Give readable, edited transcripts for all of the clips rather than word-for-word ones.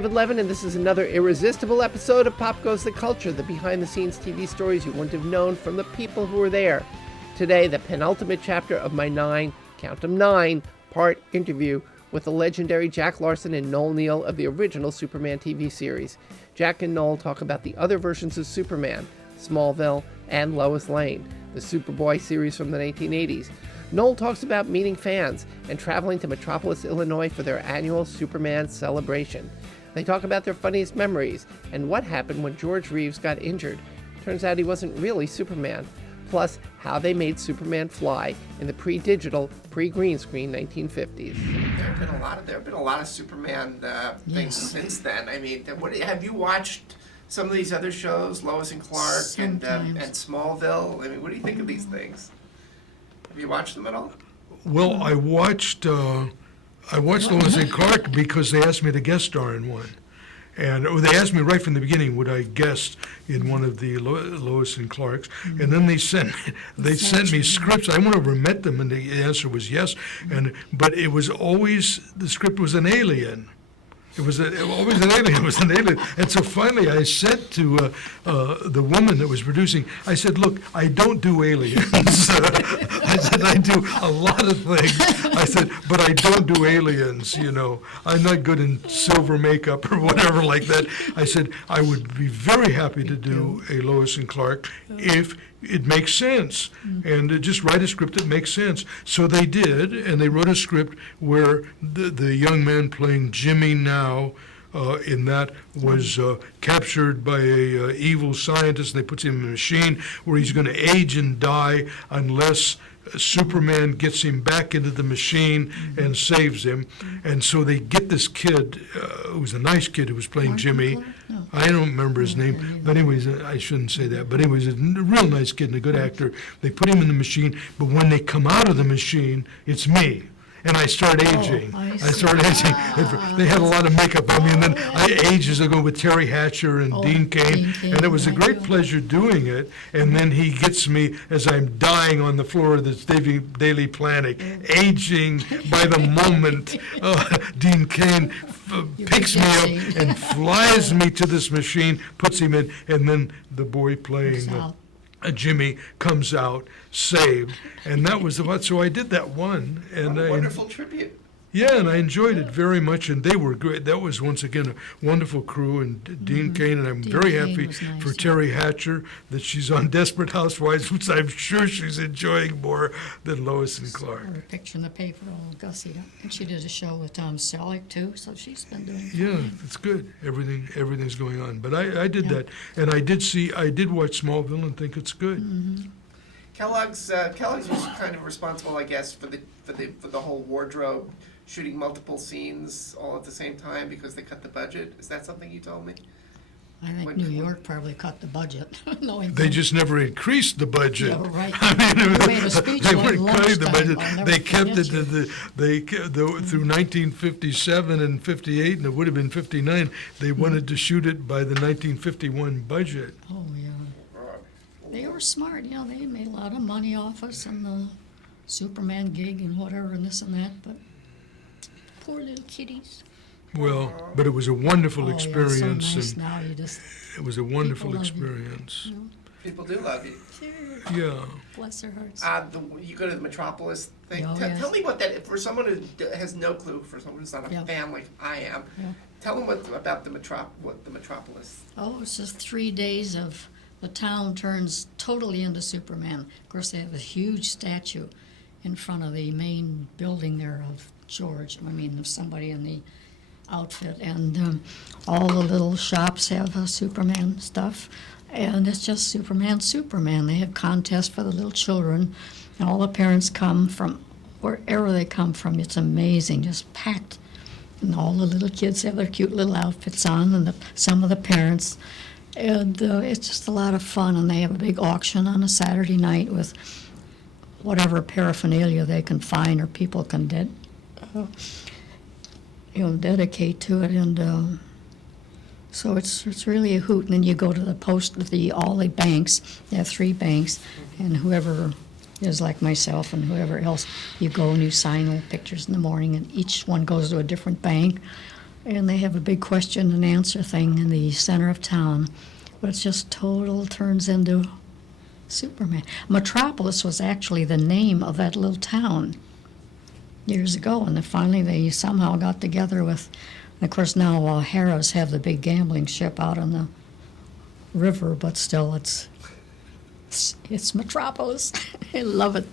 David Levin, and this is another irresistible episode of Pop Goes the Culture, the behind-the-scenes TV stories you wouldn't have known from the people who were there. Today, the penultimate chapter of my 9-part interview with the legendary Jack Larson and Noel Neill of the original Superman TV series. Jack and Noel talk about the other versions of Superman, Smallville and Lois Lane, the Superboy series from the 1980s. Noel talks about meeting fans and traveling to Metropolis, Illinois for their annual Superman celebration. They talk about their funniest memories and what happened when George Reeves got injured. Turns out he wasn't really Superman. Plus, how they made Superman fly in the pre-digital, pre-green screen 1950s. There have been a lot of Superman things since then. I mean, have you watched some of these other shows, Lois and Clark and Smallville? I mean, what do you think of these things? Have you watched them at all? Well, I watched Lois and Clark because they asked me to guest star in one. And they asked me right from the beginning, would I guest in one of the Lois and Clarks? Mm-hmm. And then they sent me scripts. I never met them, and the answer was yes. But it was always, the script was an alien. It was always an alien. It was an alien. And so finally I said to the woman that was producing, I said, look, I don't do aliens. I said, I do a lot of things. I said, but I don't do aliens, you know. I'm not good in silver makeup or whatever like that. I said, I would be very happy to do a Lois and Clark if it makes sense, and just write a script that makes sense. So they did, and they wrote a script where the young man playing Jimmy now in that was captured by a evil scientist, and they put him in a machine where he's going to age and die unless Superman gets him back into the machine and saves him. And so they get this kid, who was a nice kid who was playing Jimmy. No. I don't remember his name, but anyways, I shouldn't say that. But anyways, a real nice kid and a good actor. They put him in the machine, but when they come out of the machine, it's me. And I start aging. They had a lot of makeup on me, and then I age as I go with Terry Hatcher and Dean Cain, and it was a great pleasure doing it. And then he gets me as I'm dying on the floor of this Daily Planet, aging by the moment. Dean Cain picks me up and flies me to this machine, puts him in, and then the boy playing Jimmy comes out saved, and that was about. So I did that one, and what a wonderful tribute. Yeah, and I enjoyed it very much, and they were great. That was once again a wonderful crew, and Dean Cain, and I'm very happy for Terry Hatcher that she's on Desperate Housewives, which I'm sure she's enjoying more than Lois and Clark. Her picture in the paper, all Gussie, and she did a show with Tom Selleck too, so she's been doing fine. Yeah, it's good. Everything's going on. But I did that, and I did watch Smallville and think it's good. Mm-hmm. Kellogg's was kind of responsible, I guess, for the whole wardrobe, shooting multiple scenes all at the same time because they cut the budget. Is that something you told me? I think New York probably cut the budget. They just never increased the budget. Yeah, right. I mean, they weren't cutting the budget. They kept it through 1957 and 58, and it would have been 59. They wanted to shoot it by the 1951 budget. Oh, yeah. They were smart, they made a lot of money off us and the Superman gig and whatever and this and that, but poor little kiddies. Well, but it was a wonderful experience. Yeah, so nice now, it was a wonderful experience. You. People do love you. Sure. Yeah. Bless their hearts. You go to the Metropolis thing. Tell me what that, for someone who has no clue, for someone who's not a fan like I am, tell them about the Metropolis. Oh, it's just 3 days of the town turns totally into Superman. Of course, they have a huge statue in front of the main building there of George. of somebody in the outfit. And all the little shops have Superman stuff. And it's just Superman. They have contests for the little children. And all the parents come from wherever they come from. It's amazing, just packed. And all the little kids have their cute little outfits on, and some of the parents. And it's just a lot of fun, and they have a big auction on a Saturday night with whatever paraphernalia they can find or people can dedicate to it. And so it's really a hoot. And then you go to all the banks. They have 3 banks, and whoever is like myself and whoever else, you go and you sign little pictures in the morning, and each one goes to a different bank. And they have a big question and answer thing in the center of town, but it's just total turns into Superman. Metropolis was actually the name of that little town years ago, and then finally they somehow got together with, and of course now Harrah's have the big gambling ship out on the river, but still it's Metropolis. I love it.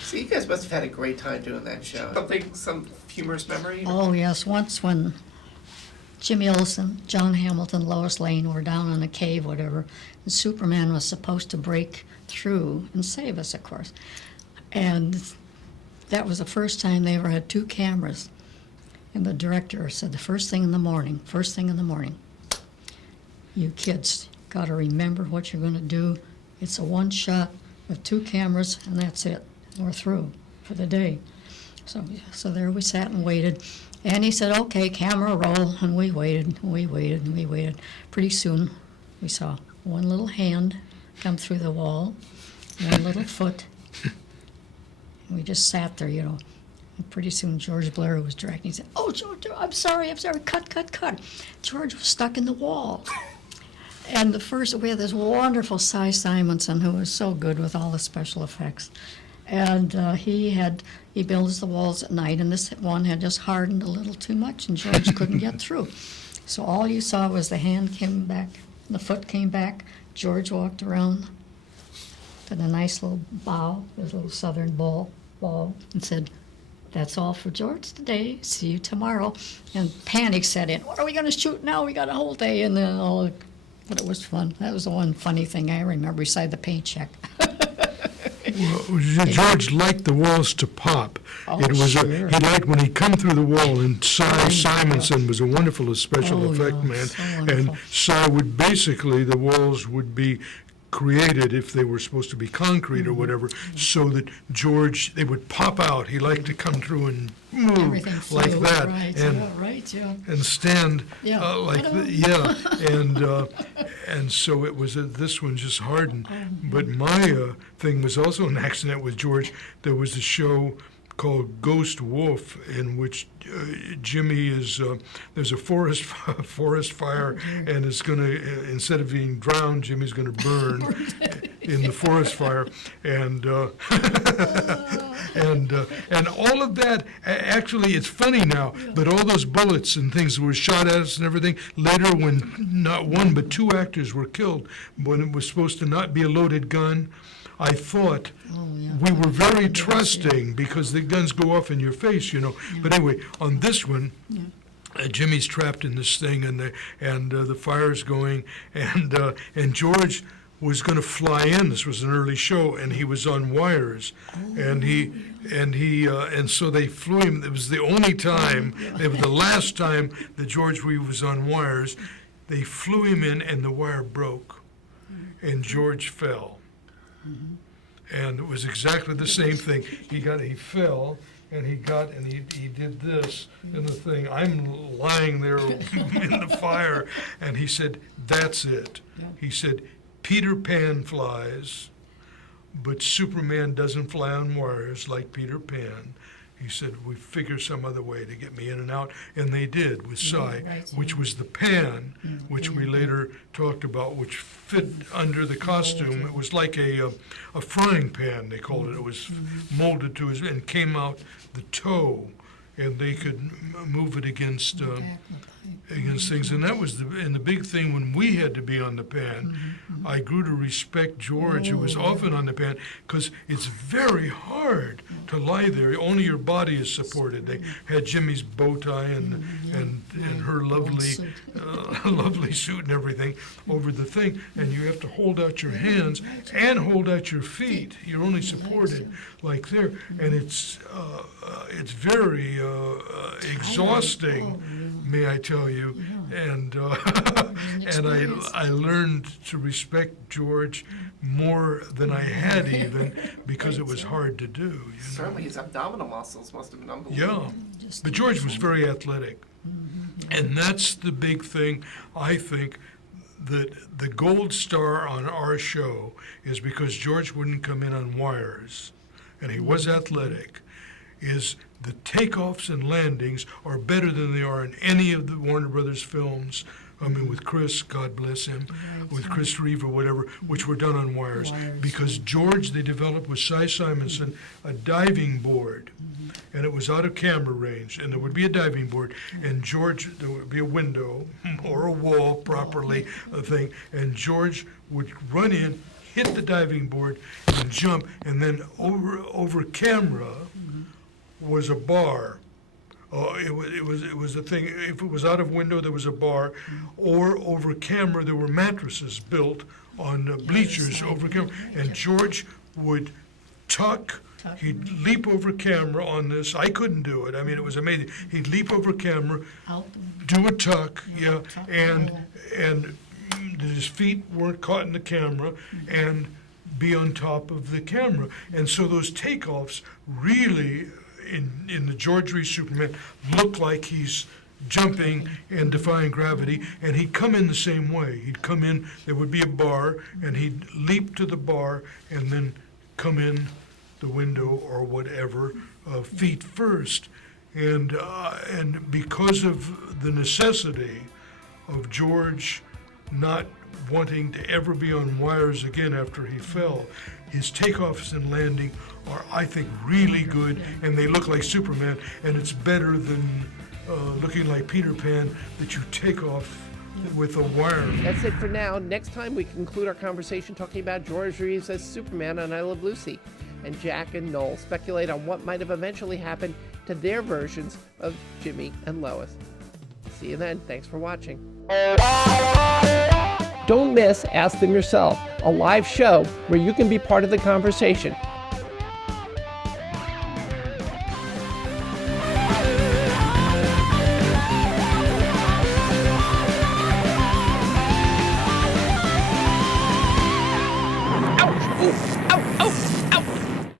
So you guys must have had a great time doing that show. Some humorous memory? Oh yes, once when Jimmy Olsen, John Hamilton, Lois Lane were down in a cave, whatever, and Superman was supposed to break through and save us, of course. And that was the first time they ever had 2 cameras. And the director said, first thing in the morning, you kids got to remember what you're going to do. It's a one shot with 2 cameras, and that's it. We're through for the day. So there we sat and waited. And he said, okay, camera roll. And we waited, and we waited, and we waited. Pretty soon, we saw one little hand come through the wall, one little foot. And we just sat there, you know. And pretty soon, George Blair, who was directing, he said, oh, George, I'm sorry, cut. George was stuck in the wall. And we had this wonderful Cy Simonson, who was so good with all the special effects. And he builds the walls at night, and this one had just hardened a little too much, and George couldn't get through. So all you saw was the hand came back, the foot came back. George walked around, did a nice little bow, his little southern bow, and said, that's all for George today. See you tomorrow. And panic set in. What are we going to shoot now? We got a whole day. And then but it was fun. That was the one funny thing I remember beside the paint check. Well, George liked the walls to pop. Oh, It was sure. he liked when he come through the wall, and Cy Simonson was a wonderful special effect man. So wonderful. And Cy would basically, the walls would be created, if they were supposed to be concrete or whatever, so that George, they would pop out. He liked to come through and move Everything flew, like that. Right, And yeah. and stand Yeah. like and so it was this one just hardened. But my thing was also an accident with George. There was a show called Ghost Wolf, in which Jimmy is there's a forest fire, and it's going to, instead of being drowned, Jimmy's going to burn in the forest fire, and and all of that. Actually, it's funny now, but all those bullets and things were shot at us and everything. Later, when not one but 2 actors were killed, when it was supposed to not be a loaded gun, I thought we were very trusting because the guns go off in your face, you know. But anyway, on this one, Jimmy's trapped in this thing, and the fire's going, and George was going to fly in. This was an early show, and he was on wires, and so they flew him. It was the only time, it was the last time that George Reeves was on wires. They flew him in, and the wire broke, and George fell. And it was exactly the same thing. He fell, and he did this in the thing. I'm lying there in the fire, and he said, that's it. He said, Peter Pan flies, but Superman doesn't fly on wires like Peter Pan. He said, we figure some other way to get me in and out. And they did with Cy, which was the pan, which we later talked about, which fit under the costume. It was like a frying pan, they called it. It was molded to his, and came out the toe, and they could move it against things. And that was the big thing when we had to be on the pan. I grew to respect George, who was often on the pan, because it's very hard to lie there. Only your body is supported. They had Jimmy's bow tie and her lovely suit and everything over the thing, and you have to hold out your hands and hold out your feet. You're only supported like there, and it's very exhausting, may I tell you. And I learned to respect George more than I had even, because it was hard to do. You know? Certainly his abdominal muscles must have been unbelievable. Yeah, but George was very athletic. And that's the big thing, I think, that the gold star on our show is because George wouldn't come in on wires, and he was athletic, is the takeoffs and landings are better than they are in any of the Warner Brothers films. I mean, with Chris, God bless him, with Chris Reeve or whatever, which were done on wires. Because George, they developed with Cy Simonson a diving board, and it was out of camera range, and there would be a diving board, and George, there would be a window or a wall properly, a thing, and George would run in, hit the diving board, and jump, and then over camera was a bar. It was a thing. If it was out of window, there was a bar, or over camera there were mattresses built on bleachers over camera. And George would tuck. He'd leap over camera on this. I couldn't do it. I mean, it was amazing. He'd leap over camera, do a tuck, and his feet weren't caught in the camera, and be on top of the camera. And so those takeoffs really, in the George Reeves Superman, look like he's jumping and defying gravity, and he'd come in the same way. He'd come in, there would be a bar, and he'd leap to the bar and then come in the window or whatever, feet first. And because of the necessity of George not wanting to ever be on wires again after he fell, his takeoffs and landing are, I think, really good, and they look like Superman, and it's better than looking like Peter Pan that you take off with a wire. That's it for now. Next time we conclude our conversation talking about George Reeves as Superman on I Love Lucy, and Jack and Noel speculate on what might have eventually happened to their versions of Jimmy and Lois. See you then. Thanks for watching. Don't miss Ask Them Yourself, a live show where you can be part of the conversation.